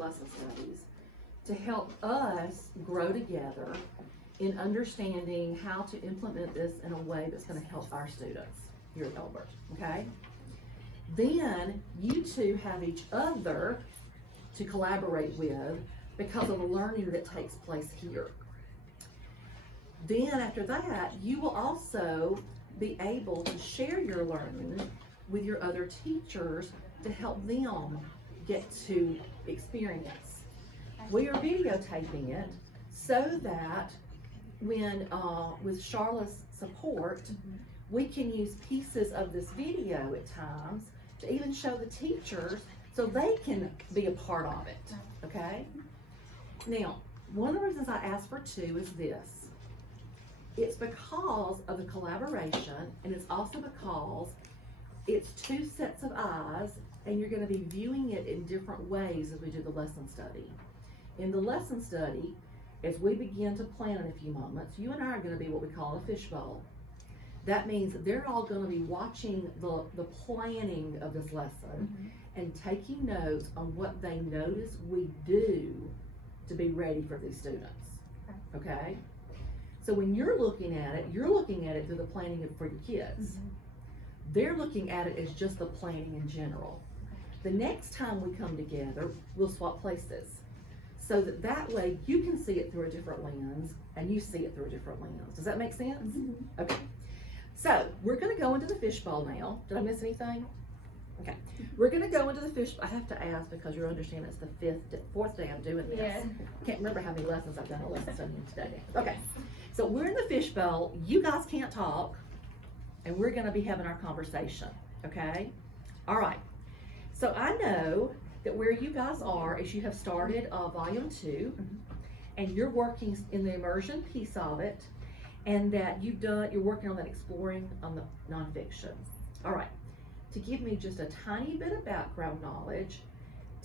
lesson studies to help us grow together in understanding how to implement this in a way that's going to help our students here at Elbert, okay? Then you two have each other to collaborate with because of the learning that takes place here. Then after that, you will also be able to share your learning with your other teachers to help them get to experience. We are videotaping it so that when, with Charlotte's support, we can use pieces of this video at times to even show the teachers so they can be a part of it, okay? Now, one of the reasons I asked for two is this. It's because of the collaboration, and it's also because it's two sets of eyes, and you're going to be viewing it in different ways as we do the lesson study. In the lesson study, as we begin to plan in a few moments, you and I are going to be what we call a fishbowl. That means they're all going to be watching the planning of this lesson and taking notes on what they notice we do to be ready for these students, okay? So when you're looking at it through the planning for your kids. They're looking at it as just the planning in general. The next time we come together, we'll swap places. So that way you can see it through a different lens and you see it through a different lens. Does that make sense? Okay. So we're gonna go into the fishbowl now. Did I miss anything? Okay. We're gonna go into the fishbowl. I have to ask because you're understanding it's the fourth day I'm doing this. Yeah. Can't remember how many lessons I've done a lesson studying today. Okay. So we're in the fishbowl. You guys can't talk and we're gonna be having our conversation, okay? All right. So I know that where you guys are is you have started volume 2 and you're working in the immersion piece of it, and that you're working on that exploring on the nonfiction. All right, to give me just a tiny bit of background knowledge,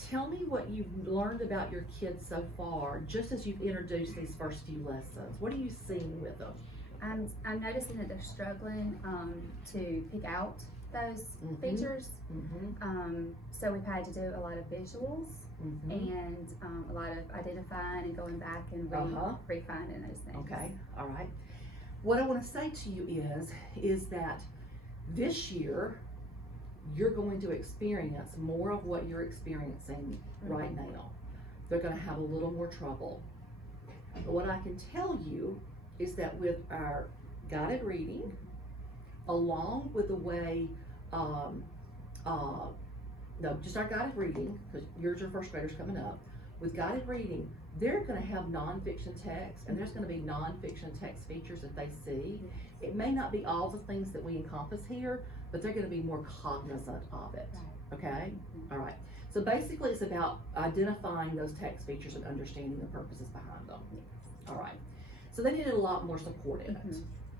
tell me what you've learned about your kids so far, just as you've introduced these first few lessons. What are you seeing with them? I'm noticing that they're struggling to pick out those features. So we've had to do a lot of visuals and a lot of identifying and going back and refining those things. Okay, all right. What I want to say to you is that this year you're going to experience more of what you're experiencing right now. They're going to have a little more trouble. But what I can tell you is that with our guided reading, along with the way, just our guided reading, because yours are first graders coming up, with guided reading, they're going to have nonfiction text, and there's going to be nonfiction text features that they see. It may not be all the things that we encompass here, but they're going to be more cognizant of it, okay? All right, so basically it's about identifying those text features and understanding the purposes behind them. All right, so they needed a lot more support in it.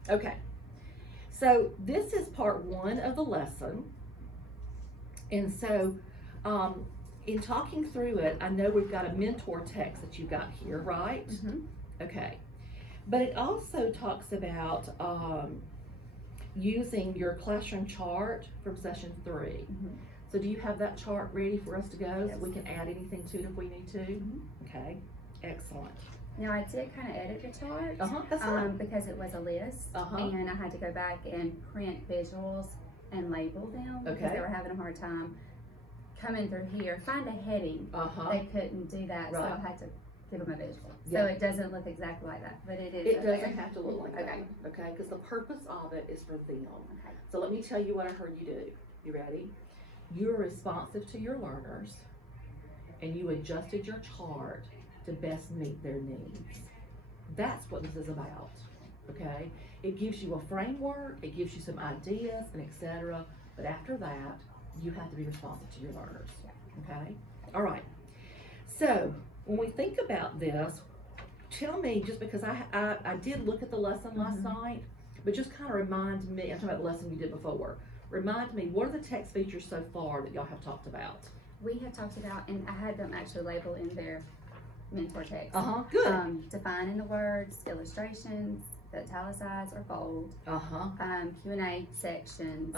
Okay, so this is part 1 of the lesson, and so in talking through it, I know we've got a mentor text that you got here, right? Okay, but it also talks about using your classroom chart from session 3. So do you have that chart ready for us to go? Yes. So we can add anything to it if we need to? Okay, excellent. Now I did kind of edit the chart That's fine. because it was a list and I had to go back and print visuals and label them because they were having a hard time coming through here. Find a heading, they couldn't do that, so I had to give them a visual. So it doesn't look exactly like that, but it is. It doesn't have to look like that, okay? Because the purpose of it is for them. So let me tell you what I heard you do. You ready? You're responsive to your learners, and you adjusted your chart to best meet their needs. That's what this is about, okay? It gives you a framework, it gives you some ideas, and etc. But after that, you have to be responsive to your learners, okay? All right, so when we think about this, tell me, just because I did look at the lesson last night, but just kind of remind me, I'm talking about the lesson we did before, remind me, what are the text features so far that y'all have talked about? We have talked about, and I had them actually label in their mentor text. Good. Defining the words, illustrations, the italicize or bold, Q&A sections,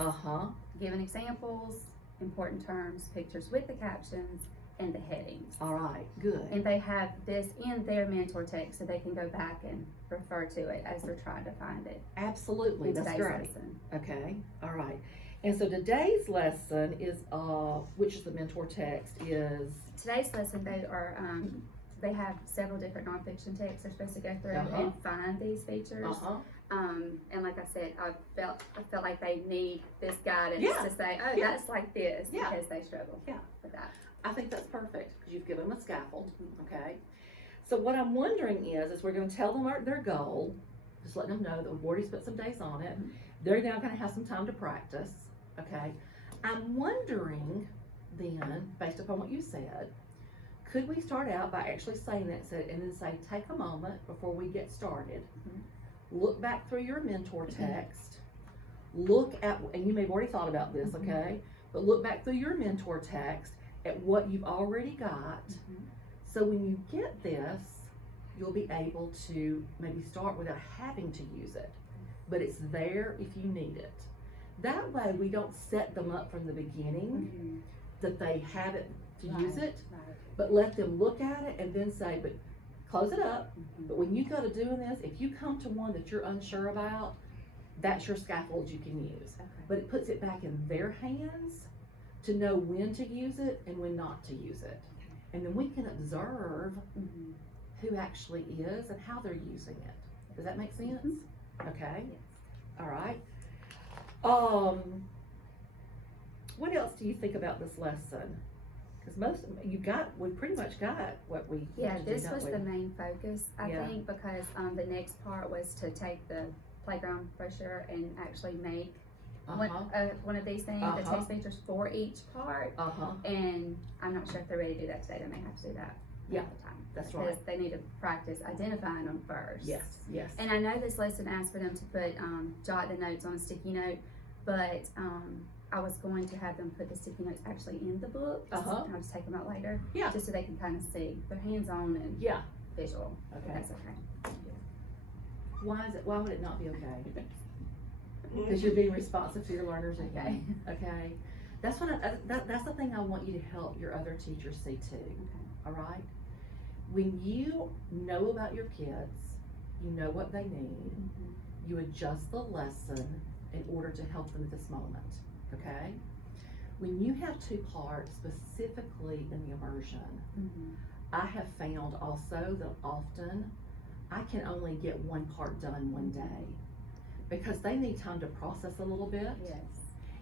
giving examples, important terms, pictures with the captions, and the headings. All right, good. And they have this in their mentor text so they can go back and refer to it as they're trying to find it. Absolutely, that's great. Lesson. Okay, all right. And so today's lesson is, which is the mentor text is? Today's lesson, they have several different nonfiction texts they're supposed to go through and find these features. And like I said, I felt like they need this guidance to say, oh, that's like this, because they struggle with that. I think that's perfect, because you've given them a scaffold, okay? So what I'm wondering is we're going to tell them their goal, just letting them know that we've already spent some days on it. They're now going to have some time to practice, okay? I'm wondering then, based upon what you said, could we start out by actually saying that and then say, take a moment before we get started, look back through your mentor text, look at, and you may have already thought about this, okay? But look back through your mentor text at what you've already got. So when you get this, you'll be able to maybe start without having to use it, but it's there if you need it. That way we don't set them up from the beginning that they have it to use it, but let them look at it and then say, but close it up. But when you go to doing this, if you come to one that you're unsure about, that's your scaffold you can use. But it puts it back in their hands to know when to use it and when not to use it. And then we can observe who actually is and how they're using it. Does that make sense? Okay. All right. What else do you think about this lesson? Because we pretty much got what we this was the main focus, I think, because the next part was to take the playground brochure and actually make one of these things, the text features for each part. And I'm not sure if they're ready to do that today. They may have to do that at the time. That's right. Because they need to practice identifying them first. Yes. And I know this lesson asked for them to put, jot the notes on a sticky note, but I was going to have them put the sticky notes actually in the book. I'll just take them out later. Just so they can kind of see. They're hands-on and visual. Okay. That's okay. Why would it not be okay? Because you're being responsive to your learners again. Okay. That's that's the thing I want you to help your other teachers see too. All right. When you know about your kids, you know what they need. You adjust the lesson in order to help them at this moment. Okay. When you have two parts, specifically in the immersion, I have found also that often I can only get one part done one day because they need time to process a little bit.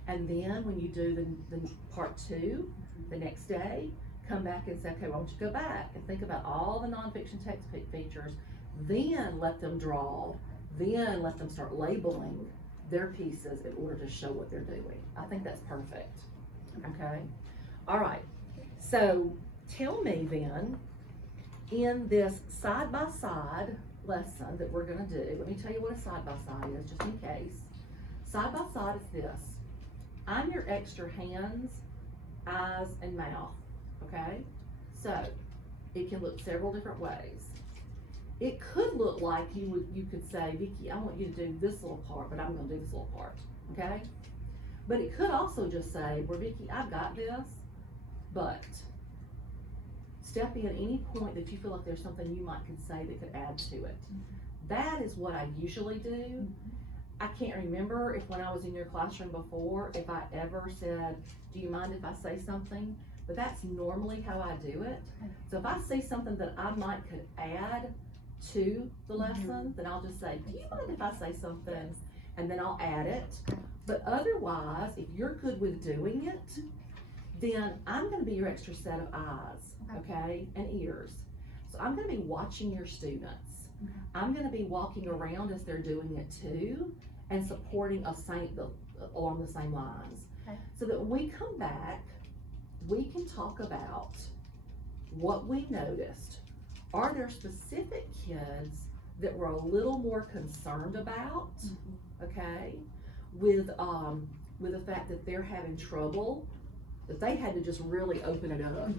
And then when you do the part two the next day, come back and say, okay, why don't you go back and think about all the nonfiction text features, then let them draw, then let them start labeling their pieces in order to show what they're doing. I think that's perfect. Okay. All right. So tell me then, in this side-by-side lesson that we're going to do, let me tell you what a side-by-side is, just in case. Side-by-side is this. I'm your extra hands, eyes, and mouth. Okay? So it can look several different ways. It could look like you could say, Vicki, I want you to do this little part, but I'm going to do this little part. Okay? But it could also just say, well, Vicki, I've got this, but step in any point that you feel like there's something you could say that could add to it. That is what I usually do. I can't remember if when I was in your classroom before, if I ever said, do you mind if I say something? But that's normally how I do it. So if I see something that I could add to the lesson, then I'll just say, do you mind if I say something? And then I'll add it. But otherwise, if you're good with doing it, then I'm going to be your extra set of eyes, okay, and ears. So I'm going to be watching your students. I'm going to be walking around as they're doing it too, and supporting along the same lines. So that when we come back, we can talk about what we noticed. Are there specific kids that we're a little more concerned about, okay, with the fact that they're having trouble, that they had to just really open it up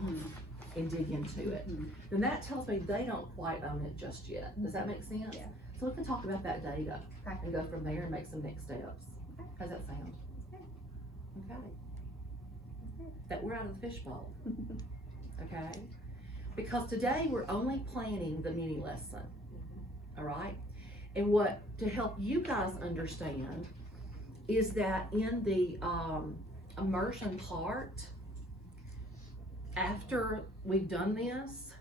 and dig into it? Then that tells me they don't quite own it just yet. Does that make sense? So we can talk about that data and go from there and make some next steps. How's that sound? Okay. That we're out of the fishbowl. okay? Because today we're only planning the mini lesson, all right? And what, to help you guys understand, is that in the immersion part, after we've done this,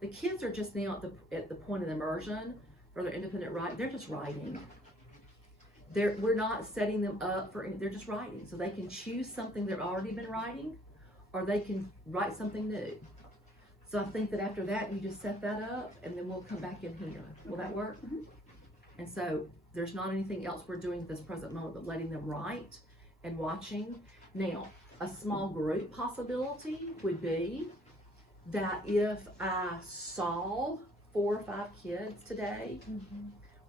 the kids are just now at the point of immersion for their independent writing. They're just writing. We're not setting them up for they're just writing. So they can choose something they've already been writing, or they can write something new. So I think that after that, you just set that up, and then we'll come back in here. Will that work? Mm-hmm. And so there's not anything else we're doing at this present moment but letting them write and watching. Now, a small group possibility would be that if I saw 4 or 5 kids today,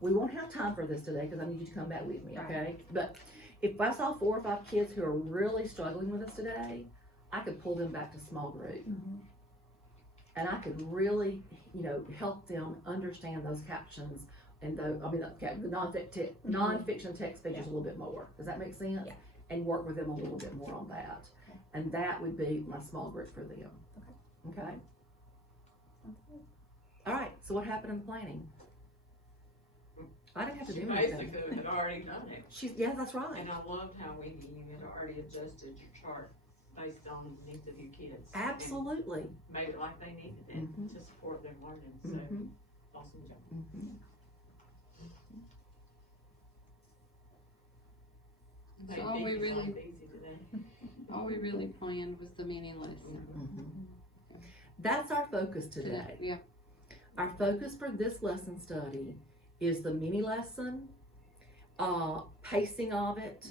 we won't have time for this today because I need you to come back with me, okay? Right. But if I saw 4 or 5 kids who are really struggling with us today, I could pull them back to small group. And I could really, help them understand those captions and the non-fiction text pages a little bit more. Does that make sense? Yeah. And work with them a little bit more on that. Okay. And that would be my small group for them. Okay? All right, so what happened in the planning? I didn't have to do anything. Basically had already done it. Yeah, that's right. And I loved how you had already adjusted your chart based on the needs of your kids. Absolutely. And made it like they needed it to support their learning, so awesome job. So all we really planned was the mini lesson. That's our focus today. Yeah. Our focus for this lesson study is the mini lesson, pacing of it,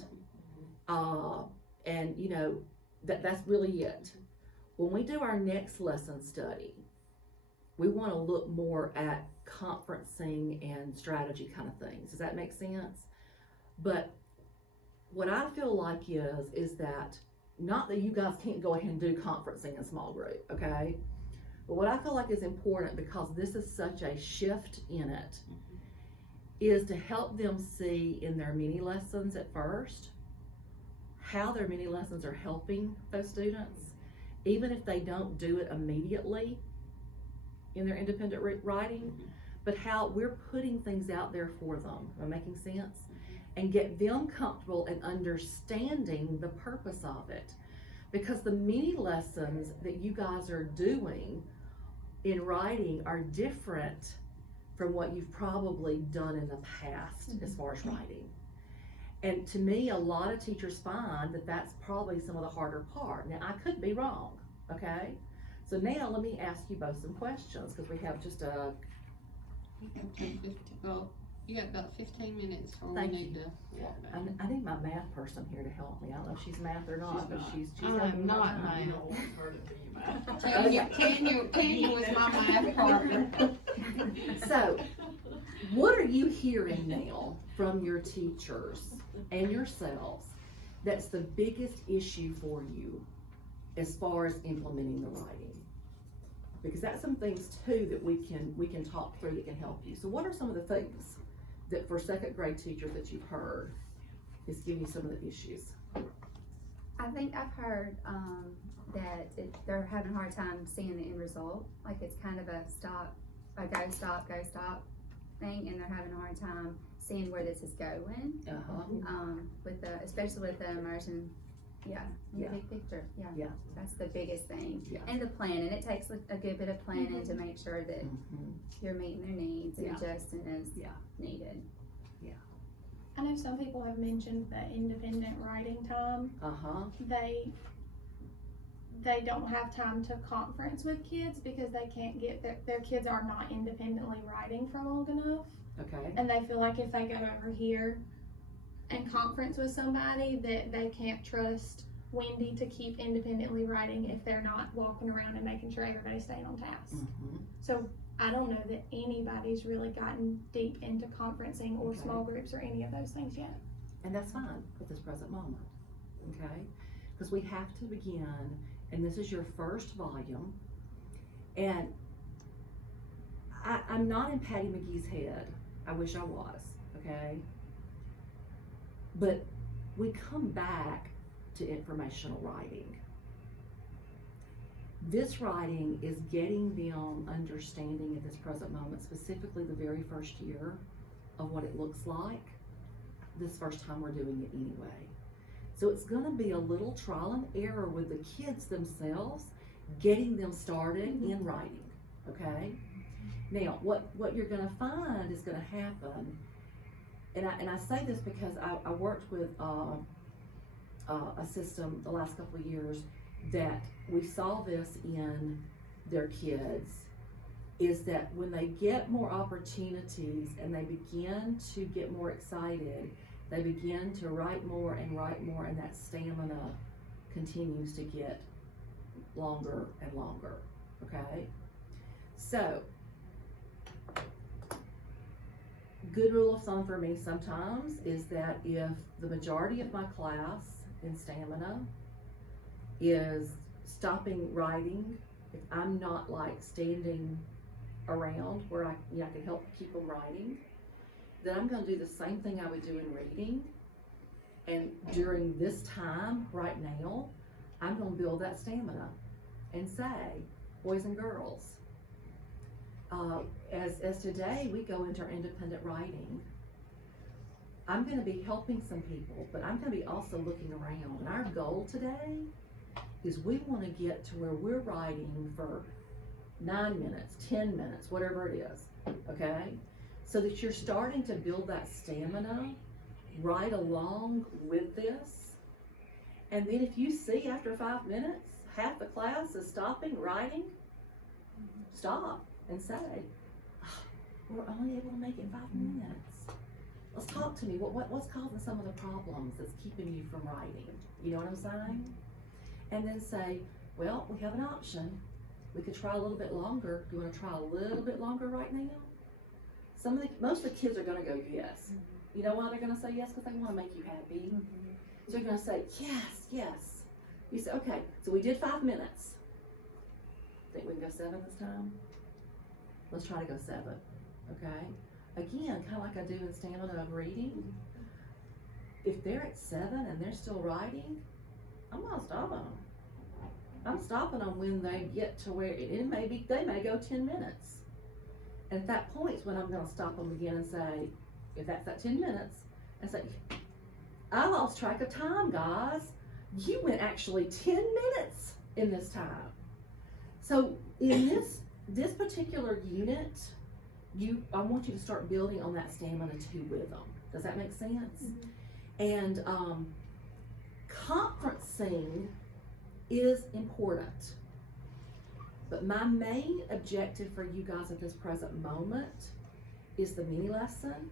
and that's really it. When we do our next lesson study, we want to look more at conferencing and strategy kind of things. Does that make sense? But what I feel like is that, not that you guys can't go ahead and do conferencing in small group, okay? But what I feel like is important, because this is such a shift in it, is to help them see in their mini lessons at first how their mini lessons are helping those students, even if they don't do it immediately in their independent writing, but how we're putting things out there for them. Am I making sense? And get them comfortable and understanding the purpose of it. Because the mini lessons that you guys are doing in writing are different from what you've probably done in the past as far as writing. And to me, a lot of teachers find that that's probably some of the harder part. Now, I could be wrong, okay? So now let me ask you both some questions, because we have just a... Well, you got about 15 minutes before we need to walk back. I need my math person here to help me. I don't know if she's math or not, but she's I'm not math. You don't want her to be math. Tanya was my math partner. So, what are you hearing now from your teachers and yourselves that's the biggest issue for you as far as implementing the writing? Because that's some things too that we can talk through that can help you. So what are some of the things that for second grade teachers that you've heard is giving you some of the issues? I think I've heard that they're having a hard time seeing the end result. Like it's kind of a go stop thing, and they're having a hard time seeing where this is going. Especially with the immersion. The big picture. Yeah. That's the biggest thing. Yeah. And the planning. It takes a good bit of planning to make sure that you're meeting their needs and adjusting as needed. I know some people have mentioned the independent writing time. They don't have time to conference with kids because they can't get their kids are not independently writing for long enough. Okay. And they feel like if they go over here and conference with somebody, that they can't trust Wendy to keep independently writing if they're not walking around and making sure everybody's staying on task. So I don't know that anybody's really gotten deep into conferencing or small groups or any of those things yet. And that's fine at this present moment, okay? Because we have to begin, and this is your first volume, and I'm not in Patty McGee's head. I wish I was, okay? But we come back to informational writing. This writing is getting them understanding at this present moment, specifically the very first year of what it looks like this first time we're doing it anyway. So it's gonna be a little trial and error with the kids themselves, getting them started in writing, okay? Now, what you're gonna find is gonna happen, and I say this because I worked with a system the last couple of years that we saw this in their kids, is that when they get more opportunities and they begin to get more excited, they begin to write more, and that stamina continues to get longer and longer, okay? So, good rule of thumb for me sometimes is that if the majority of my class in stamina is stopping writing, if I'm not like standing around where I can help keep them writing, then I'm gonna do the same thing I would do in reading. And during this time, right now, I'm gonna build that stamina and say, boys and girls, as today we go into our independent writing, I'm gonna be helping some people, but I'm gonna be also looking around. And our goal today is we wanna get to where we're writing for 9 minutes, 10 minutes, whatever it is, okay? So that you're starting to build that stamina right along with this. And then if you see after 5 minutes, half the class is stopping writing, stop and say, oh, we're only able to make it in 5 minutes. Let's talk to me. What's causing some of the problems that's keeping you from writing? You know what I'm saying? And then say, well, we have an option. We could try a little bit longer. Do you want to try a little bit longer right now? Most of the kids are going to go yes. You know why they're going to say yes? Because they want to make you happy. So you're going to say yes, yes. You say, okay, so we did 5 minutes. Think we can go 7 this time? Let's try to go 7, okay? Again, kind of like I do in stamina of reading. If they're at 7 and they're still writing, I'm not stopping them. I'm stopping them when they get to where they may go 10 minutes. And at that point is when I'm going to stop them again and say, if that's that 10 minutes, and say, I lost track of time, guys. You went actually 10 minutes in this time. So in this particular unit, I want you to start building on that stamina too with them. Does that make sense? And conferencing is important. But my main objective for you guys at this present moment is the mini lesson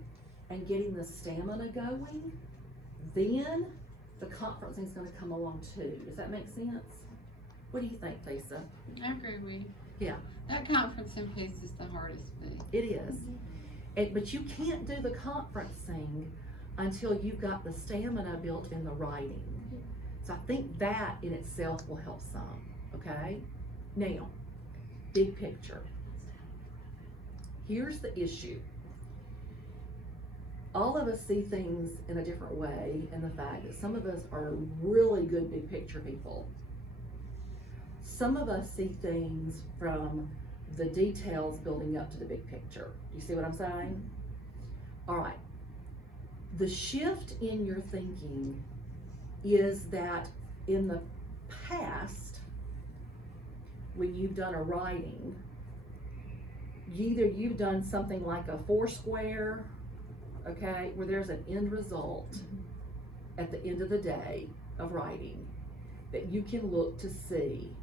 and getting the stamina going. Then the conferencing is going to come along too. Does that make sense? What do you think, Lisa? I agree with you. Yeah. That conferencing piece is the hardest bit. It is. But you can't do the conferencing until you've got the stamina built in the writing. So I think that in itself will help some, okay? Now, big picture. Here's the issue. All of us see things in a different way, and the fact that some of us are really good big picture people. Some of us see things from the details building up to the big picture. You see what I'm saying? All right. The shift in your thinking is that in the past, when you've done a writing, either you've done something like a 4-square, okay, where there's an end result at the end of the day of writing that you can look to see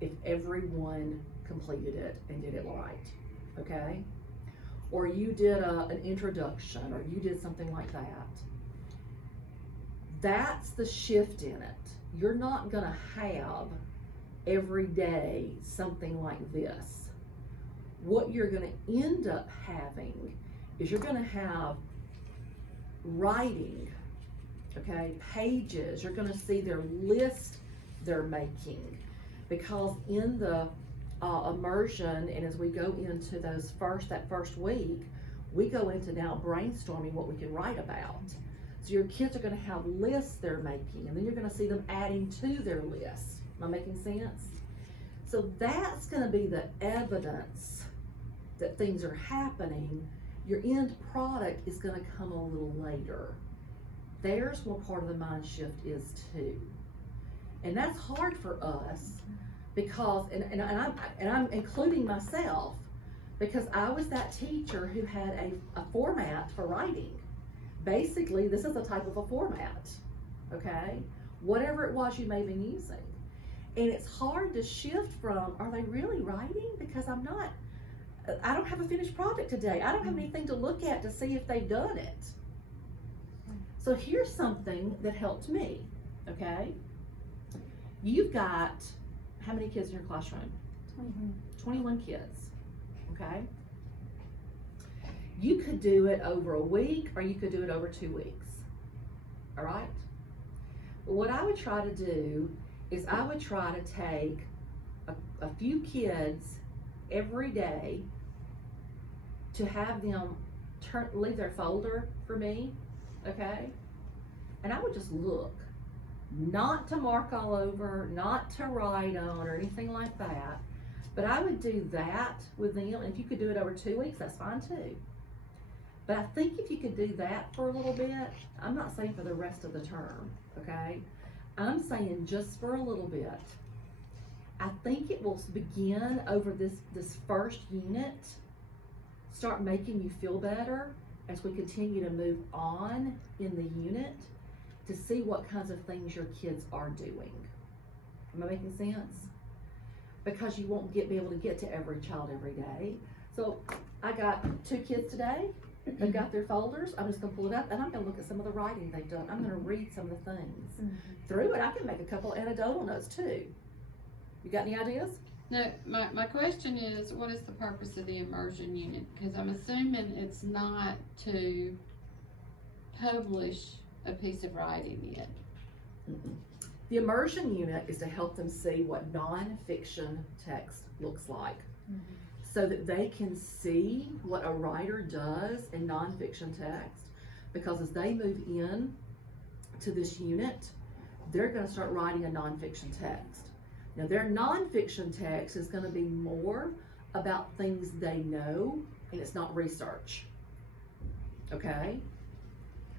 if everyone completed it and did it right, okay? Or you did an introduction, or you did something like that. That's the shift in it. You're not gonna have every day something like this. What you're gonna end up having is you're gonna have writing, okay, pages. You're gonna see their list they're making, because in the immersion, and as we go into that first week, we go into now brainstorming what we can write about. So your kids are gonna have lists they're making, and then you're gonna see them adding to their list. Am I making sense? So that's gonna be the evidence that things are happening. Your end product is gonna come a little later. There's what part of the mind shift is too. And that's hard for us because, and I'm including myself, because I was that teacher who had a format for writing. Basically, this is a type of a format, okay? Whatever it was you may be using. And it's hard to shift from, are they really writing? Because I don't have a finished project today. I don't have anything to look at to see if they've done it. So here's something that helped me, okay? You've got, how many kids in your classroom? 21 kids, okay? You could do it over a week or you could do it over 2 weeks, all right? What I would try to do is I would try to take a few kids every day to have them leave their folder for me, okay? And I would just look, not to mark all over, not to write on or anything like that, but I would do that with them. And if you could do it over 2 weeks, that's fine too. But I think if you could do that for a little bit, I'm not saying for the rest of the term, okay? I'm saying just for a little bit. I think it will begin over this first unit, start making you feel better as we continue to move on in the unit to see what kinds of things your kids are doing. Am I making sense? Because you won't be able to get to every child every day. So I got 2 kids today. They've got their folders. I'm just gonna pull it up and I'm gonna look at some of the writing they've done. I'm gonna read some of the things. Through it, I can make a couple anecdotal notes too. You got any ideas? No, my question is, what is the purpose of the immersion unit? Because I'm assuming it's not to publish a piece of writing yet. The immersion unit is to help them see what nonfiction text looks like. So that they can see what a writer does in nonfiction text, because as they move in to this unit, they're gonna start writing a nonfiction text. Now their nonfiction text is gonna be more about things they know, and it's not research, okay?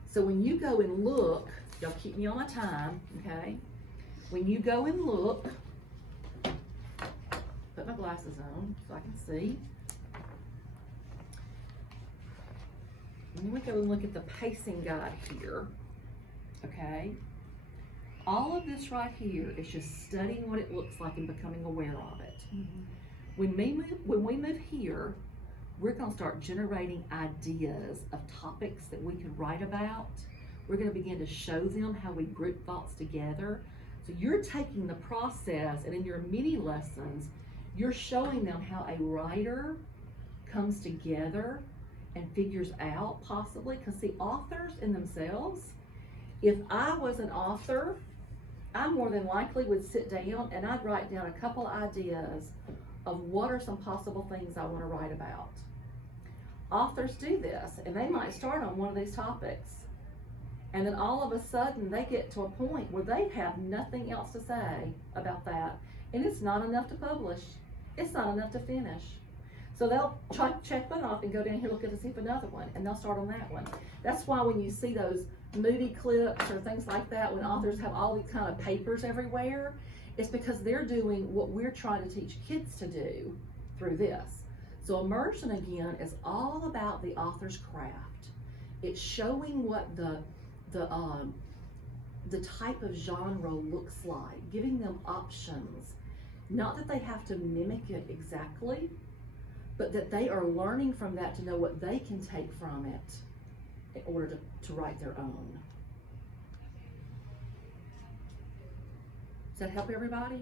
So when you go and look, y'all keep me on my time, okay? When you go and look, put my glasses on so I can see. When we go and look at the pacing guide here, okay? All of this right here is just studying what it looks like and becoming aware of it. When we move here, we're gonna start generating ideas of topics that we can write about. We're gonna begin to show them how we group thoughts together. So you're taking the process, and in your mini lessons, you're showing them how a writer comes together and figures out, possibly, because see, authors in themselves, if I was an author, I more than likely would sit down and I'd write down a couple ideas of what are some possible things I want to write about. Authors do this, and they might start on one of these topics, and then all of a sudden they get to a point where they have nothing else to say about that, and it's not enough to publish. It's not enough to finish. So they'll check one off and go down here, look at to see if another one, and they'll start on that one. That's why when you see those movie clips or things like that, when authors have all these kind of papers everywhere, it's because they're doing what we're trying to teach kids to do through this. So immersion, again, is all about the author's craft. It's showing what the type of genre looks like, giving them options. Not that they have to mimic it exactly, but that they are learning from that to know what they can take from it in order to write their own. Does that help everybody?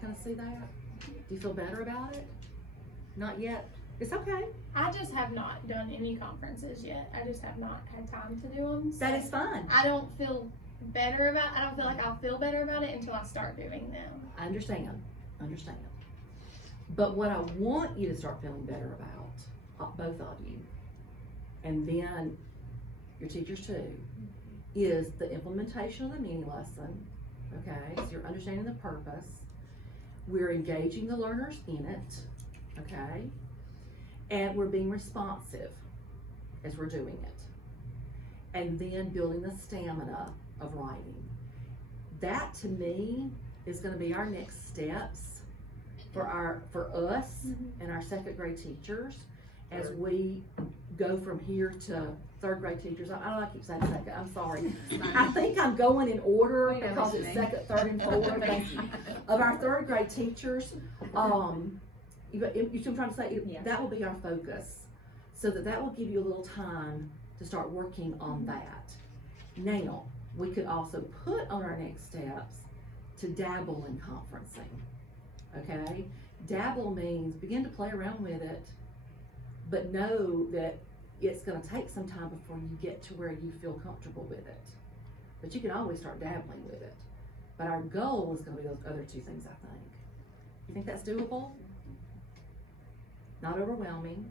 Kind of see that? Do you feel better about it? Not yet? It's okay. I just have not done any conferences yet. I just have not had time to do them. So That is fine. I don't feel better about. I don't feel like I'll feel better about it until I start doing them. I understand. But what I want you to start feeling better about, both of you, and then your teachers too, is the implementation of the mini lesson, okay? So you're understanding the purpose. we're engaging the learners in it, okay? And we're being responsive as we're doing it. And then building the stamina of writing. That to me is gonna be our next steps for us and our second grade teachers as we go from here to third grade teachers. I don't know, I keep saying second, I'm sorry. I think I'm going in order because it's second, third, and fourth. Thank you. Of our third grade teachers, you know what I'm trying to say? That will be our focus. So that will give you a little time to start working on that. Now, we could also put on our next steps to dabble in conferencing, okay? Dabble means begin to play around with it, but know that it's gonna take some time before you get to where you feel comfortable with it. But you can always start dabbling with it. But our goal is gonna be those other two things, I think. You think that's doable? Not overwhelming?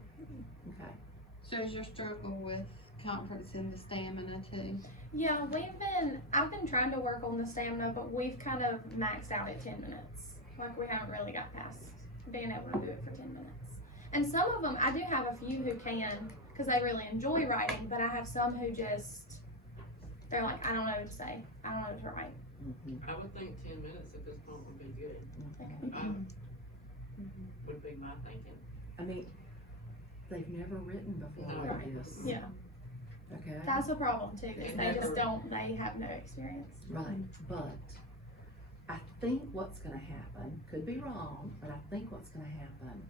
Okay. So is your struggle with conference and the stamina too? Yeah, I've been trying to work on the stamina, but we've kind of maxed out at 10 minutes. Like, we haven't really got past being able to do it for 10 minutes. And some of them, I do have a few who can, because they really enjoy writing, but I have some who just, they're like, I don't know what to say. I don't know what to write. I would think 10 minutes at this point would be good. Okay. Would be my thinking. I mean, they've never written before No. like this. Yeah. Okay? That's a problem too, is And they just never- they have no experience. Right, but I think what's gonna happen, could be wrong, but I think what's gonna happen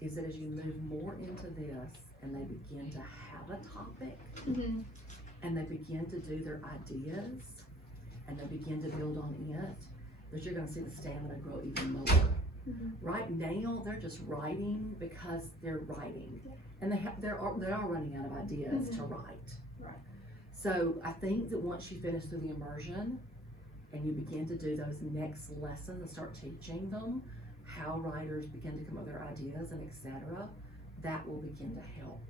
is that as you move more into this and they begin to have a topic Mm-hmm. and they begin to do their ideas and they begin to build on it, that you're gonna see the stamina grow even more. Mhm. Right now, they're just writing because they're writing. Yeah. And they are running out of ideas to write. Right. So I think that once you finish through the immersion and you begin to do those next lessons and start teaching them how writers begin to come up with their ideas and etc., that will begin to help.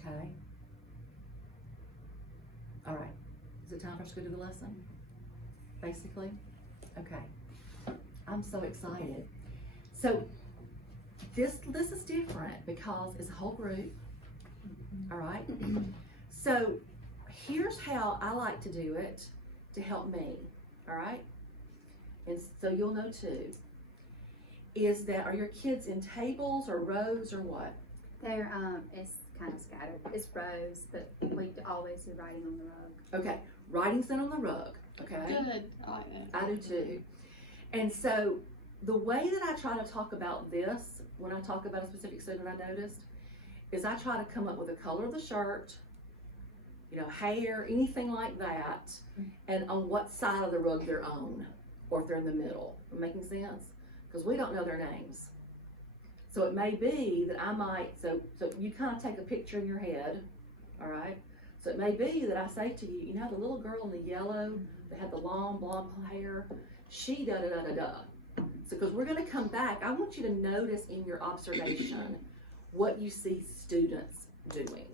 Okay? All right. Is it time for us to go to the lesson? Basically? Okay. I'm so excited. So this is different because it's a whole group. All right? So here's how I like to do it to help me. All right? And so you'll know too. Is that, are your kids in tables or rows or what? They're, it's kind of scattered. It's rows, but we always do writing on the rug. Okay, writing's done on the rug, okay? Good, I like that. I do too. And so the way that I try to talk about this, when I talk about a specific student I noticed, is I try to come up with the color of the shirt, you know, hair, anything like that, and on what side of the rug they're on, or if they're in the middle. Am I making sense? Because we don't know their names. So it may be that I might, so you kind of take a picture in your head, all right? So it may be that I say to you, you know, the little girl in the yellow that had the long blonde hair, she da-da-da-da-da. So because we're gonna come back, I want you to notice in your observation what you see students doing.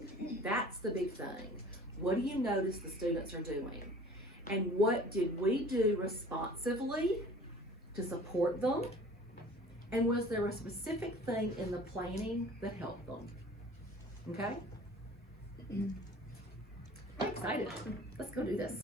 That's the big thing. What do you notice the students are doing? And what did we do responsively to support them? And was there a specific thing in the planning that helped them? Okay? I'm excited. Let's go do this.